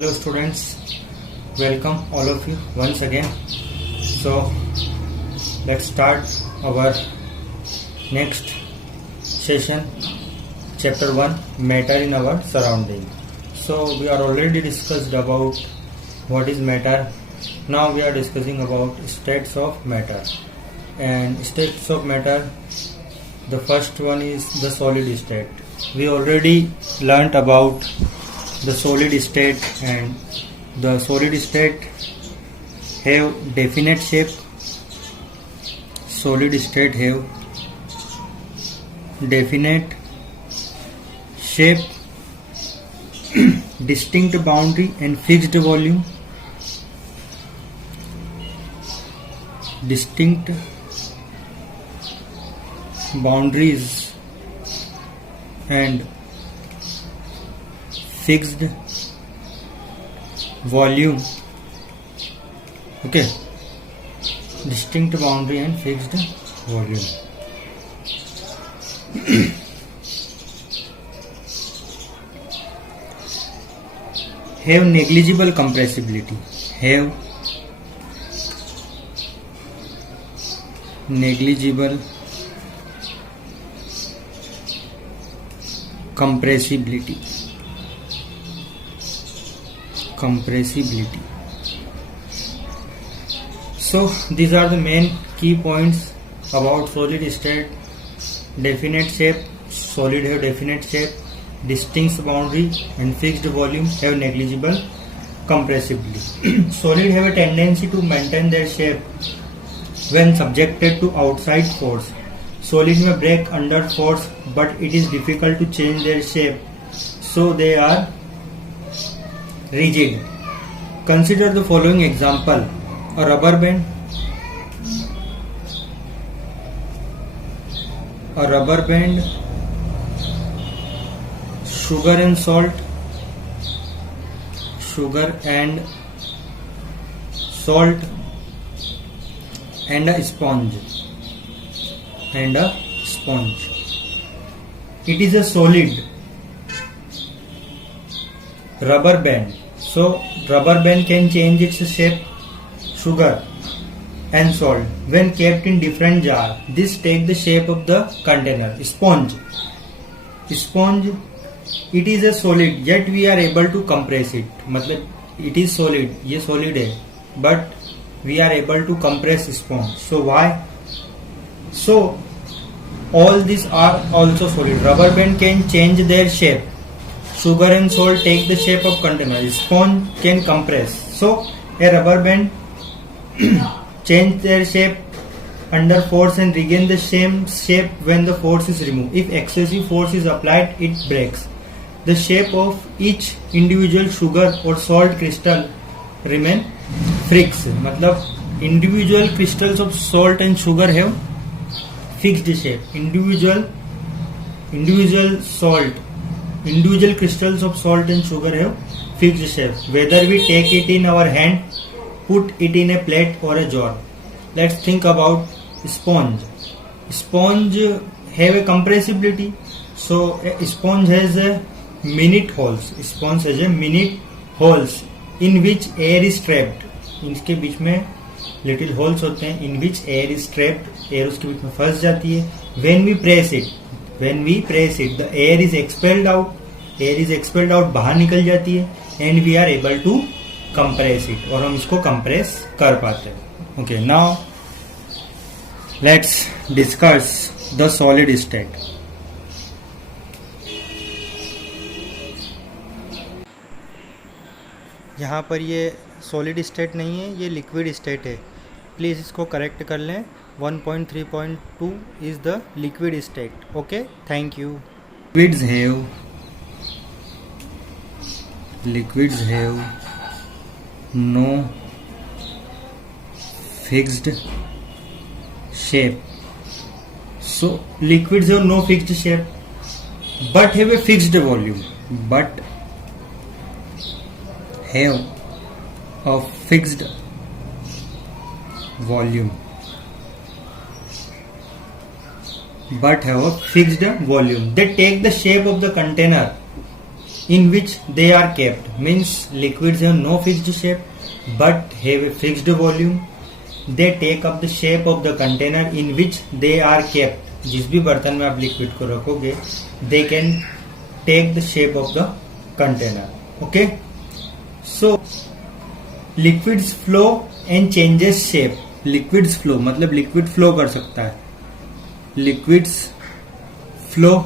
Hello students, welcome all of you once again. So let's start our next session, chapter 1, matter in our surrounding. So we are already discussed about what is matter. Now we are discussing about states of matter. And states of matter, the first one is the solid state. We already learnt about the solid state, and the solid state have definite shape. Solid state have definite shape, distinct boundary and fixed volume. Distinct boundaries and fixed volume. Okay, distinct boundary and fixed volume. Have negligible compressibility. Have negligible compressibility. So these are the main key points about solid state. Definite shape, solid have definite shape, distinct boundary and fixed volume, have negligible compressibility. Solid have a tendency to maintain their shape when subjected to outside force. Solid may break under force, but it is difficult to change their shape, so they are rigid. Consider the following example: a rubber band, sugar and salt, and a sponge. It is a solid rubber band. So rubber band can change its shape. Sugar and salt, when kept in different jar, this take the shape of the container. Sponge, it is a solid, yet we are able to compress it. मतलब it is solid, ये solid है, but we are able to compress sponge. So why? So all these are also solid. Rubber band can change their shape. Sugar and salt take the shape of container. Sponge can compress. So a rubber band change their shape under force and regain the same shape when the force is removed. If excessive force is applied, it breaks. The shape of each individual sugar or salt crystal remain fixed. मतलब individual crystals of salt and sugar have fixed shape. Individual crystals of salt and sugar have fixed shape. Whether we take it in our hand, put it in a plate or a jar. Let's think about sponge. Sponge have a compressibility. So a sponge has a minute holes. In which air is trapped. इनके बीच में little holes होते हैं. In which air is trapped. Air उसके बीच में फंस जाती है. When we press it, the air is expelled out. बाहर निकल जाती है. And we are able to compress it, और हम इसको compress कर पाते हैं. Okay, now let's discuss the solid state. यहाँ पर ये solid state नहीं है, ये liquid state है. प्लीज़ इसको करेक्ट कर लें. 1.3.2 is the liquid state. Okay, thank you. Liquids have no fixed shape. So liquids have no fixed shape, but have a fixed volume. They take the shape of the container. in which they are kept. Means liquids have no fixed shape but have a fixed volume. They take up the shape of the container in which they are kept. जिस भी बर्तन में आप liquid को रखोगे they can take the shape of the container. Okay, so liquids flow and changes shape. Liquids flow मतलब liquid flow कर सकता है. Liquids flow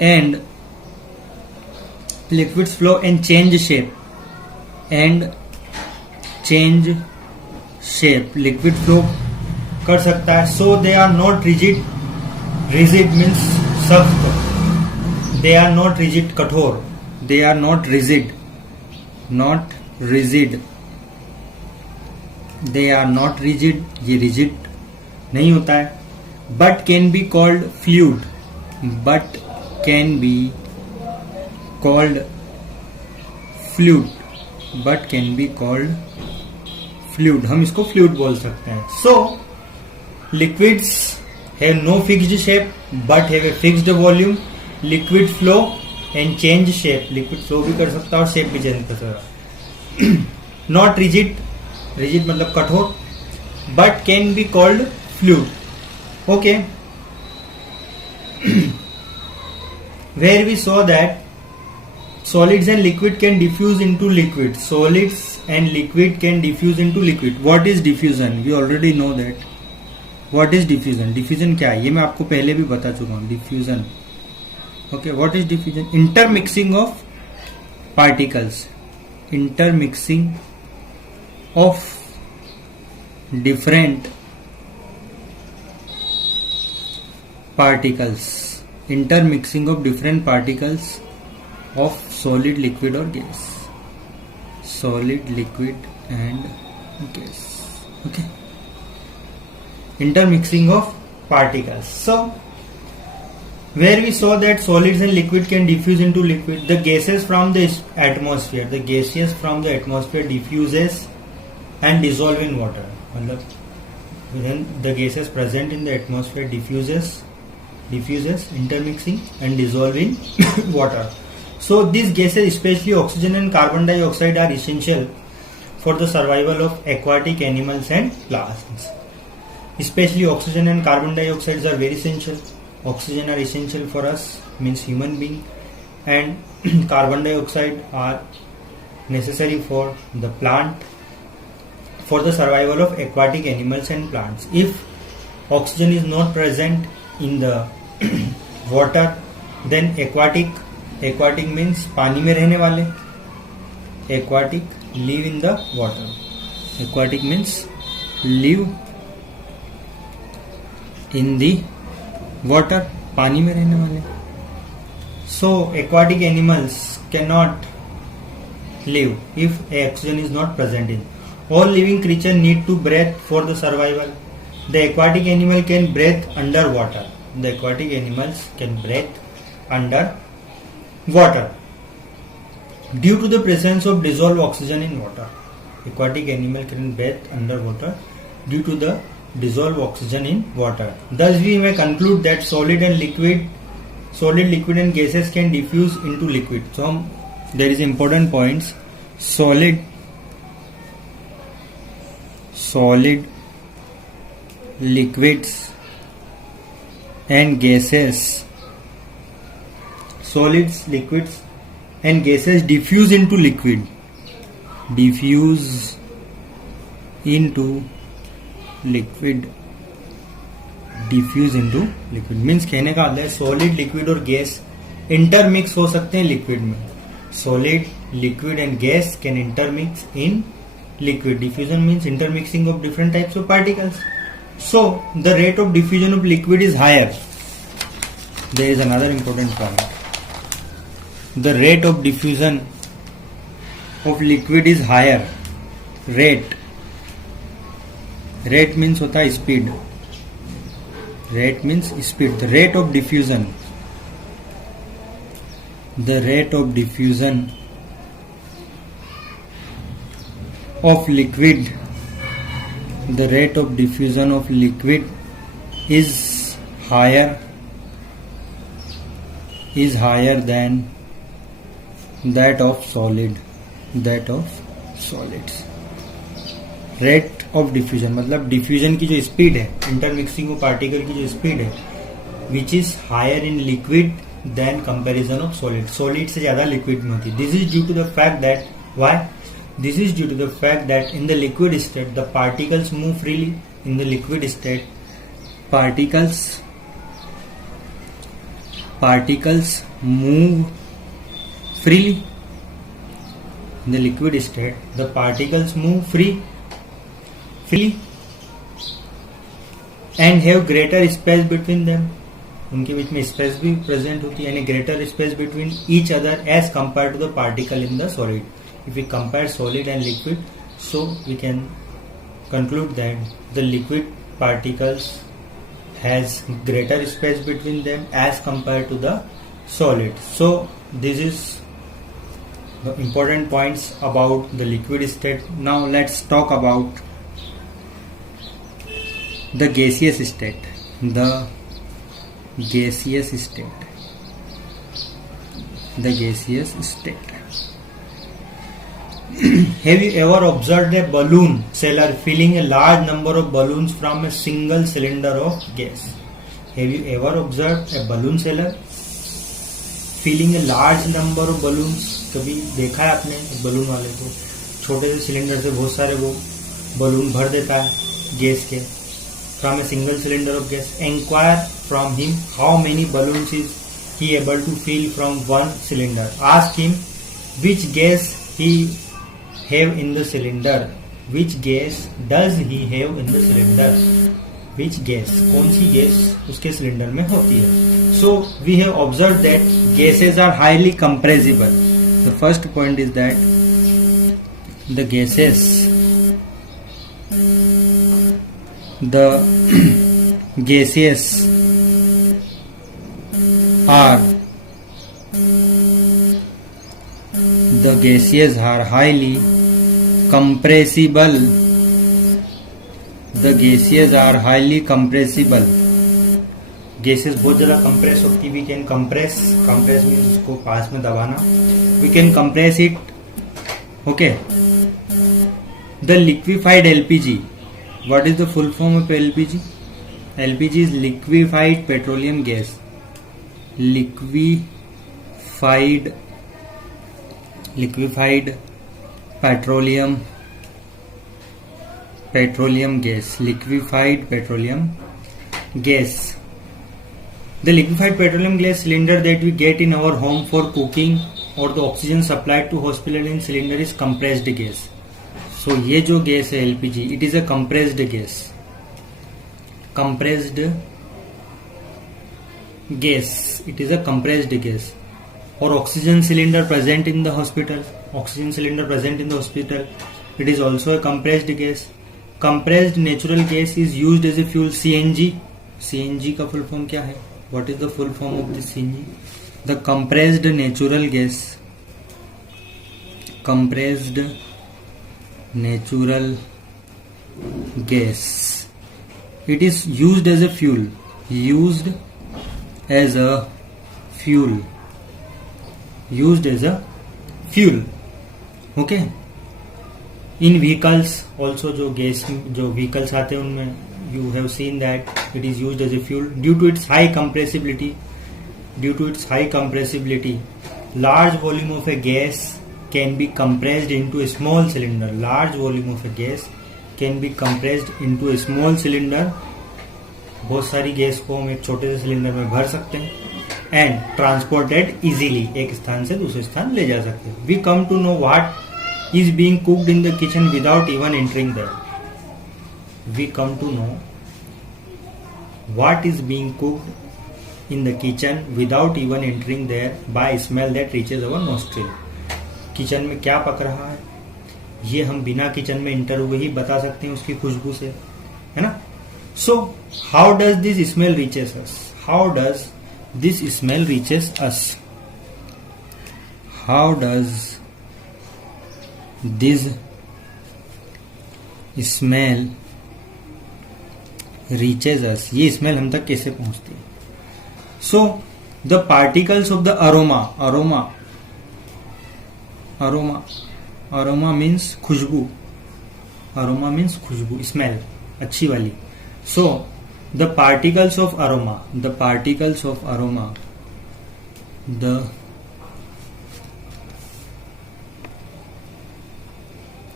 and change shape liquid flow कर सकता है. So they are not rigid. Rigid means सख्त. They are not rigid कठोर. They are not rigid. They are not rigid. ये rigid नहीं होता है. But can be called fluid. हम इसको फ्लूइड बोल सकते हैं. So liquids have no fixed shape but have a fixed volume. Liquid flow and change shape. Liquid flow भी कर सकता है और शेप भी चेंज कर सकता है. नॉट रिजिड मतलब कठोर. But can be called fluid. Okay, where we saw that solids and liquid can diffuse into liquid. Solids and liquid can diffuse into liquid. What is diffusion? We already know that. What is diffusion? Diffusion क्या है ये मैं आपको पहले भी बता चुका हूँ. Diffusion. Okay, what is diffusion? Intermixing of particles. Intermixing of different particles. Intermixing of different particles of solid, liquid or gas. Solid, liquid and gas. Okay. Intermixing of particles. So where we saw that solids and liquid can diffuse into liquid. The gases from the atmosphere, the gaseous from the atmosphere diffuses and dissolve in water. When the gases present in the atmosphere diffuses, intermixing and dissolve in water. So these gases, especially oxygen and carbon dioxide, are essential for the survival of aquatic animals and plants. Especially oxygen and carbon dioxide are very essential. Oxygen are essential for us, means human being, and carbon dioxide are necessary for the plant, for the survival of aquatic animals and plants. If oxygen is not present in the water, then aquatic means पानी में रहने वाले. Aquatic live in the water. Aquatic means live in the water, पानी में रहने वाले. So aquatic animals cannot live if oxygen is not present in. All living creatures need to breathe for the survival. The aquatic animal can breathe underwater. The aquatic animals can breathe under water due to the presence of dissolved oxygen in water. Aquatic animal can breathe underwater due to the dissolved oxygen in water. Thus we may conclude that solid, liquid and gases can diffuse into liquid. So there is important points. Solid, liquids and gases. Solids, liquids and gases diffuse into liquid. Diffuse into liquid. Diffuse into liquid means कहने का मतलब है solid, liquid और gas intermix हो सकते हैं liquid में. Solid, liquid and gas can intermix in liquid. Diffusion means intermixing of different types of particles. So the rate of diffusion of liquid is higher. There is another important point. The rate of diffusion of liquid is higher. Rate means होता है speed. Rate means speed. The rate of diffusion of liquid. The rate of diffusion of liquid is higher than that of solids. Rate of diffusion मतलब diffusion की जो speed है, intermixing of particle की जो speed है, which is higher in liquid than comparison of solid. Solid से ज्यादा liquid में होती है. This is due to the fact that why this is due to the fact that in the liquid state the particles move freely. In the liquid state particles move freely. In the liquid state, the particles move freely and have greater space between them. उनके बीच में space भी present होती है, यानी greater space between each other as compare to the particle in the solid. If you compare solid and liquid, so we can conclude that the liquid particles has greater space between them as compared to the solid. So this is the important points about the liquid state. Now let's talk about the gaseous state. The gaseous state. Have you ever observed a balloon seller filling a large number of balloons from a single cylinder of gas? Have you ever observed a balloon seller filling a large number of balloons? कभी देखा है आपने balloon वाले को? छोटे से cylinder से बहुत सारे वो बलून भर देता है गैस के, from a single cylinder of gas. Inquire from him how many balloons is he able to fill from one cylinder. Ask him which gas he have in the cylinder. Which gas does he have in the cylinder? Which gas? कौन सी gas उसके cylinder में होती है? So we have observed that gases are highly compressible. The first point is that the gases are highly compressible. The gases are highly compressible. Gases बहुत ज्यादा compress होती है. We can compress means उसको पास में दबाना. We can compress it. Okay. The liquefied LPG. What is the full form of LPG? LPG is liquefied petroleum gas. Liquefied petroleum gas. Liquefied petroleum gas. The liquefied petroleum gas cylinder that we get in our home for cooking or the oxygen supplied to hospital in cylinder is compressed gas. So ये जो gas है LPG, it is a compressed gas. It is a compressed gas. Or oxygen cylinder present in the hospital. It is also a compressed gas. Compressed natural gas is used as a fuel. CNG का full form क्या है? What is the full form of this CNG? The compressed natural gas. It is used as a fuel. Okay. In vehicles also जो vehicles आते हैं उनमें you have seen that it is used as a fuel due to its high compressibility. Large volume of a gas can be compressed into a small cylinder. बहुत सारी gas को हम एक छोटे से सिलेंडर में भर सकते हैं एंड ट्रांसपोर्टेड इजीली, एक स्थान से दूसरे स्थान ले जा सकते हैं. We come to know what is being cooked in the kitchen without even entering there. We come to know what is being cooked in the kitchen without even entering there by smell that reaches our nostril. Kitchen में क्या पक रहा है ये हम बिना kitchen में inter हुए ही बता सकते हैं उसकी खुशबू से, है ना. So how does this smell reaches us? How does this smell reaches us? ये स्मेल हम तक कैसे पहुंचती है? So the particles of the aroma aroma, aroma means खुशबू, अरोमा मीन्स खुशबू, स्मेल अच्छी वाली. So the particles of aroma, the particles of aroma,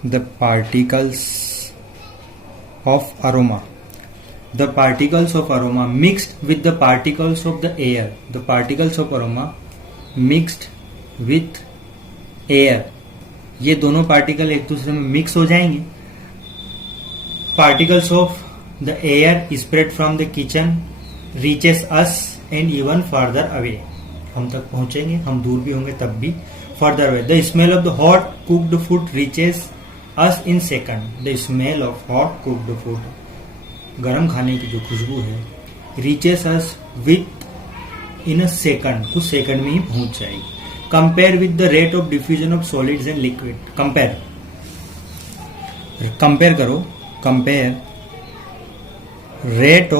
the particles of aroma, the particles of aroma mixed with the particles of the air, the particles of aroma mixed with air, ये दोनों particle एक दूसरे में mix हो जाएंगे. Particles of the air spread from the kitchen reaches us and even further away, हम तक पहुंचेंगे, हम दूर भी होंगे तब भी. Further away, the smell of the hot cooked food reaches us in second, the smell of hot cooked food, गरम खाने की जो खुशबू है, reaches us with in a second, कुछ सेकंड में ही पहुंच जाएगी. Compare with the rate of diffusion of solids and liquid, compare करो, compare rate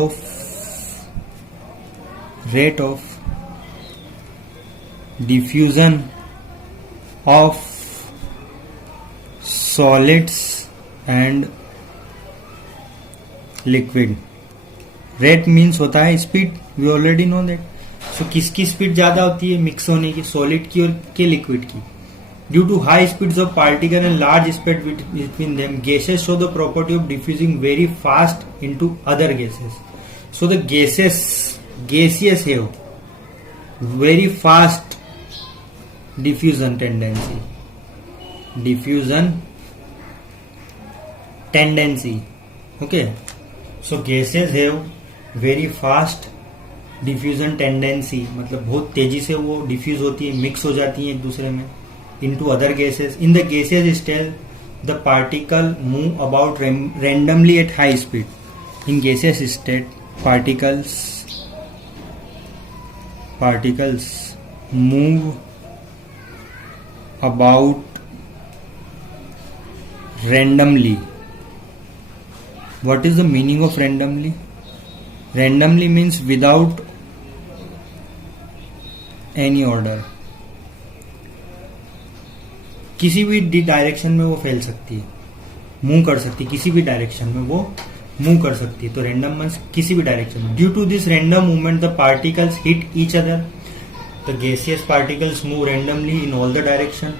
of diffusion of solids and liquid. Rate means होता है speed, we already know that. So किसकी speed ज्यादा होती है मिक्स होने की, सॉलिड की और के लिक्विड की. Due to high speeds of particle and large space between them, gases show the property of diffusing very fast into other gases. So the gaseous have very fast diffusion tendency. Okay, so gases have very fast diffusion tendency, मतलब बहुत तेजी से वो diffuse होती है, mix हो जाती है एक दूसरे में into other gases. In the gaseous state, the particle move about randomly at high speed. In gaseous state, particles move about randomly. What is the meaning of randomly? Randomly means without any order. किसी भी direction में वो फैल सकती है, move कर सकती है, किसी भी डायरेक्शन में वो मूव कर सकती है. तो रैंडम मींस किसी भी डायरेक्शन में. Due to this random movement the particles hit each other. The gaseous particles move randomly in all the direction.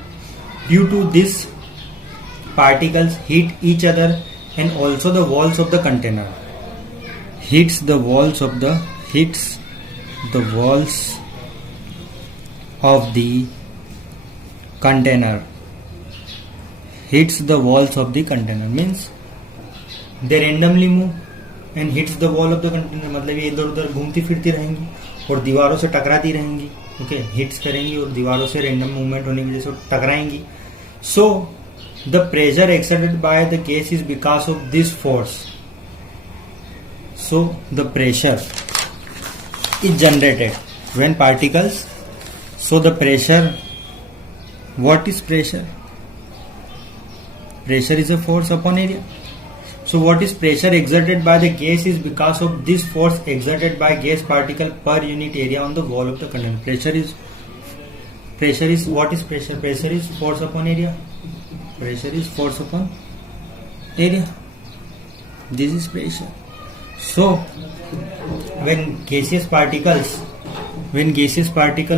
Due to this particles hit each other and also the walls of the container, hits the walls of the container means they randomly move and hits the wall of the container. मतलब ये इधर उधर घूमती फिरती रहेंगी और दीवारों से टकराती रहेंगी. ओके, हिट्स करेंगी और दीवारों से रैंडम मूवमेंट होने की वजह से टकराएंगी. सो the pressure exerted by the gas is because of this force. So the pressure is generated when particles. So the pressure, what is pressure? Pressure is a force upon area. So what is pressure exerted by the gas is because of this force exerted by gas particle per unit area on the wall of the container. Pressure is what is pressure? Pressure is force upon area. Pressure is force upon area. This is pressure. So when gaseous particle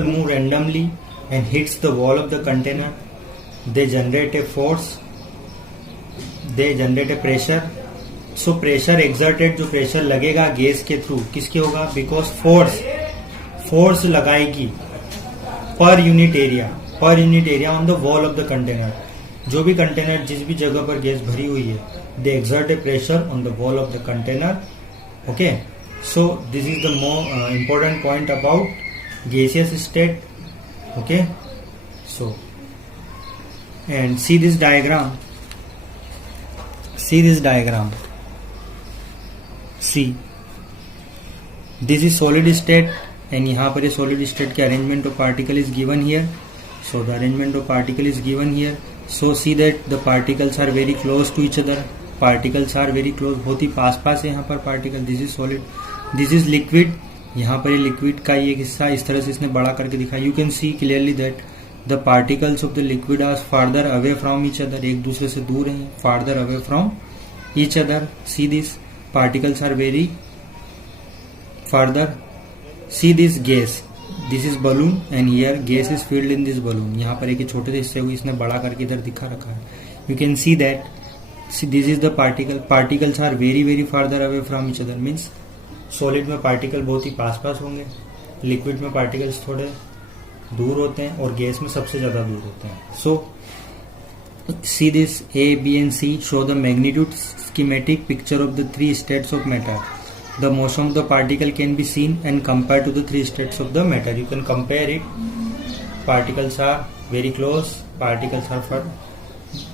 move randomly and hits the wall of the container, they generate a force, they generate a pressure. So pressure exerted, जो pressure लगेगा gas के through किसके होगा? Because force लगाएगी per unit area on the wall of the container. जो भी container, जिस भी जगह पर गैस भरी हुई है, they exert a pressure on the wall of the container. Okay, so this is the more important point about gaseous state. Okay, so and see this diagram. See this is solid state and यहाँ पर ये solid state के arrangement of particle is given here. So the arrangement of particle is given here. So see that the particles are very close to each other. Particles are very close, बहुत ही पास है यहाँ पर particle. This is solid, this is liquid. यहाँ पर ये liquid का ये हिस्सा इस तरह से इसने बड़ा करके दिखा. You can see clearly that the particles of the liquid are farther away from each other, एक दूसरे से दूर हैं, farther away from each other. See this particles are very farther. See this gas, this is balloon and here gas is filled in this balloon. यहाँ पर एक छोटे से हिस्से को इसने बड़ा करके इधर दिखा रखा है. You can see that this is the particle. Particles are very very farther away from each other. Means solid में पार्टिकल बहुत ही पास पास होंगे, लिक्विड में पार्टिकल्स थोड़े दूर होते हैं और गैस में सबसे ज्यादा दूर होते हैं. So see this A B and C show the magnitude schematic picture of the three states of matter. The motion of the particle can be seen and compared to the three states of the matter. You can compare it. Particles are very close. Particles are far.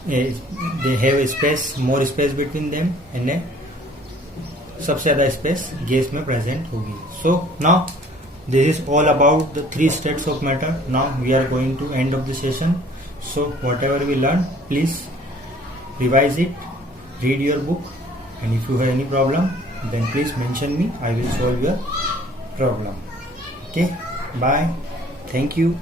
They have space, more space between them, and सबसे ज़्यादा space gas में present होगी. So now this is all about the three states of matter. Now we are going to end of the session. So whatever we learned, please revise it. Read your book, and if you have any problem, then please mention me. I will solve your problem. Okay, bye. Thank you.